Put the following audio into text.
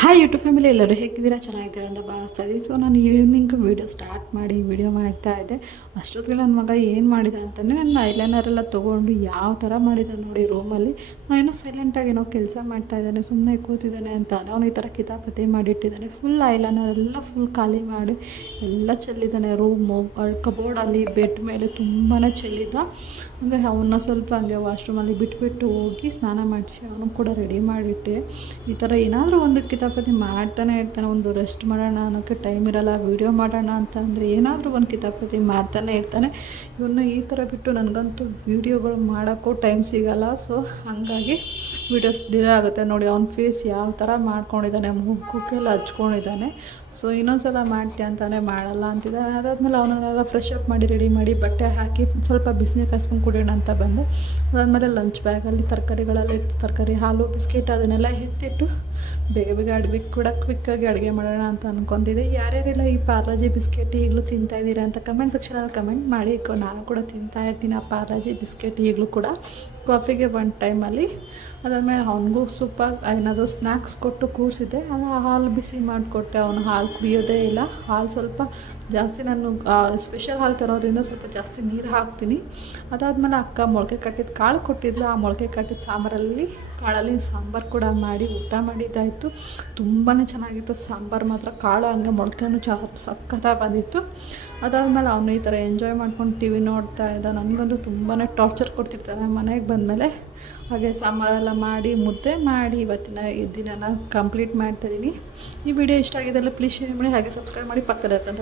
Hi YouTube family ಎಲ್ಲರೂ ಹೇಗಿದ್ದೀರಾ, ಚೆನ್ನಾಗಿದ್ದೀರಾ ಅಂತ ಭಾವಿಸ್ತಾ ಇದ್ದೀನಿ. ಸೊ ನಾನು ಈವ್ನಿಂಗ್ ವೀಡಿಯೋ ಸ್ಟಾರ್ಟ್ ಮಾಡಿ ವೀಡಿಯೋ ಮಾಡ್ತಾ ಇದ್ದೆ. ಅಷ್ಟೊತ್ತಿಗೆ ನನ್ನ ಮಗ ಏನು ಮಾಡಿದ ಅಂತಂದರೆ ನನ್ನ ಐಲೈನರೆಲ್ಲ ತೊಗೊಂಡು ಯಾವ ಥರ ಮಾಡಿದ ನೋಡಿ ರೂಮಲ್ಲಿ. ಏನೋ ಸೈಲೆಂಟಾಗಿ ಏನೋ ಕೆಲಸ ಮಾಡ್ತಾ ಇದ್ದಾನೆ, ಸುಮ್ಮನೆ ಕೂತಿದ್ದಾನೆ ಅಂತ ಅವನು ಈ ಥರ ಕಿತಾಪತಿ ಮಾಡಿಟ್ಟಿದ್ದಾನೆ. ಫುಲ್ ಐಲೈನರೆಲ್ಲ ಫುಲ್ ಖಾಲಿ ಮಾಡಿ ಎಲ್ಲ ಚೆಲ್ಲಿದ್ದಾನೆ. ರೂಮು ಕಬೋರ್ಡಲ್ಲಿ ಬೆಡ್ ಮೇಲೆ ತುಂಬಾ ಚೆಲ್ಲಿದ್ದ. ಹಂಗೆ ಅವನ್ನ ಸ್ವಲ್ಪ ಹಂಗೆ ವಾಶ್ರೂಮಲ್ಲಿ ಬಿಟ್ಬಿಟ್ಟು ಹೋಗಿ ಸ್ನಾನ ಮಾಡಿಸಿ ಅವನು ಕೂಡ ರೆಡಿ ಮಾಡಿಟ್ಟೆ. ಈ ಥರ ಏನಾದರೂ ಒಂದು ಕಿತಾಪತಿ ಮಾಡ್ತಾನೆ ಇರ್ತಾನೆ. ಒಂದು ರೆಸ್ಟ್ ಮಾಡೋಣ ಅನ್ನೋಕ್ಕೆ ಟೈಮ್ ಇರೋಲ್ಲ, ವೀಡಿಯೋ ಮಾಡೋಣ ಅಂತಂದರೆ ಏನಾದರೂ ಒಂದು ಕಿತಾಪತಿ ಮಾಡ್ತಾನೆ ಇರ್ತಾನೆ. ಇವನ್ನ ಈ ಥರ ಬಿಟ್ಟು ನನಗಂತೂ ವೀಡಿಯೋಗಳು ಮಾಡೋಕ್ಕೂ ಟೈಮ್ ಸಿಗೋಲ್ಲ. ಸೊ ಹಾಗಾಗಿ ವೀಡಿಯೋಸ್ ಡಿಲೇ ಆಗುತ್ತೆ ನೋಡಿ. ಅವ್ನ ಫೇಸ್ ಯಾವ ಥರ ಮಾಡ್ಕೊಂಡಿದ್ದಾನೆ, ಮುಖಕ್ಕೆಲ್ಲ ಹಚ್ಕೊಂಡಿದ್ದಾನೆ. ಸೊ ಇನ್ನೊಂದು ಸಲ ಮಾಡ್ತೀಯ ಅಂತಾನೆ ಮಾಡಲ್ಲ ಅಂತಿದ್ದಾನೆ. ಅದಾದಮೇಲೆ ಅವನನ್ನೆಲ್ಲ ಫ್ರೆಶ್ ಅಪ್ ಮಾಡಿ ರೆಡಿ ಮಾಡಿ ಬಟ್ಟೆ ಹಾಕಿ ಸ್ವಲ್ಪ ಬಿಸಿನೀರು ಕಾಯ್ಸ್ಕೊಂಡು ಕುಡಿಯೋಣ ಅಂತ ಬಂದೆ. ಅದಾದಮೇಲೆ ಲಂಚ್ ಬ್ಯಾಗಲ್ಲಿ ತರಕಾರಿ, ಹಾಲು, ಬಿಸ್ಕೆಟ್ ಅದನ್ನೆಲ್ಲ ಎತ್ತಿಟ್ಟು ಬೇಗ ಕೂಡ ಕ್ವಿಕ್ಕಾಗಿ ಅಡುಗೆ ಮಾಡೋಣ ಅಂತ ಅಂದ್ಕೊತಿದ್ದೆ. ಯಾರ್ಯಾರೆಲ್ಲ ಈ ಪಾರ್ಲಾಜಿ ಬಿಸ್ಕೆಟ್ ಈಗಲೂ ತಿಂತಾಯಿದ್ದೀರಾ ಅಂತ ಕಮೆಂಟ್ ಸೆಕ್ಷನಲ್ಲಿ ಕಮೆಂಟ್ ಮಾಡಿ. ನಾನು ಕೂಡ ತಿಂತಾಯಿರ್ತೀನಿ ಆ ಪಾರ್ಲಾಜಿ ಬಿಸ್ಕೆಟ್ ಈಗಲೂ ಕೂಡ. ಕಾಫಿಗೆ ಒಂದು ಟೈಮಲ್ಲಿ ಅದಾದಮೇಲೆ ಅವನಿಗೂ ಏನಾದರೂ ಸ್ನ್ಯಾಕ್ಸ್ ಕೊಟ್ಟು ಕೂರಿಸಿದ್ದೆ. ಅದು ಹಾಲು ಬಿಸಿ ಮಾಡಿಕೊಟ್ಟೆ. ಅವನು ಹಾಲು ಕುಡಿಯೋದೇ ಇಲ್ಲ. ಹಾಲು ಸ್ವಲ್ಪ ಜಾಸ್ತಿ ನಾನು ಸ್ಪೆಷಲ್ ಹಾಲು ತರೋದ್ರಿಂದ ಸ್ವಲ್ಪ ಜಾಸ್ತಿ ನೀರು ಹಾಕ್ತೀನಿ. ಅದಾದಮೇಲೆ ಅಕ್ಕ ಮೊಳಕೆ ಕಟ್ಟಿದ ಕಾಳು ಕೊಟ್ಟಿದ್ಲು. ಆ ಮೊಳಕೆ ಕಟ್ಟಿದ ಕಾಳಲ್ಲಿ ಸಾಂಬಾರು ಕೂಡ ಮಾಡಿ ಊಟ ಮಾಡಿದ್ದಾಯಿತು. ತುಂಬಾ ಚೆನ್ನಾಗಿತ್ತು ಸಾಂಬಾರು ಮಾತ್ರ. ಕಾಳು ಹಂಗೆ ಮೊಳಕೆನೂ ಸಖತ್ತಾಗಿ ಬಂದಿತ್ತು. ಅದಾದಮೇಲೆ ಅವನು ಈ ಥರ ಎಂಜಾಯ್ ಮಾಡ್ಕೊಂಡು ಟಿ ವಿ ನೋಡ್ತಾ ಇದ್ದ. ನನಗಂತೂ ತುಂಬಾ ಟಾರ್ಚರ್ ಕೊಡ್ತಿರ್ತಾನೆ ಮನೆಗೆ ಬಂದಮೇಲೆ. ಹಾಗೆ ಸಾಂಬಾರೆಲ್ಲ ಮಾಡಿ ಮುದ್ದೆ ಮಾಡಿ ಇವತ್ತಿನ ದಿನನ ಕಂಪ್ಲೀಟ್ ಮಾಡ್ತಾಯಿದ್ದೀನಿ. ಈ ವಿಡಿಯೋ ಇಷ್ಟ ಆಗಿದ್ದೆಲ್ಲ ಪ್ಲೀಸ್ ಶೇರ್ ಮಾಡಿ, ಹಾಗೆ ಸಬ್ಸ್ಕ್ರೈಬ್ ಮಾಡಿ, ಪಕ್ಕದಲ್ಲಿ ಇರ್ತಂತ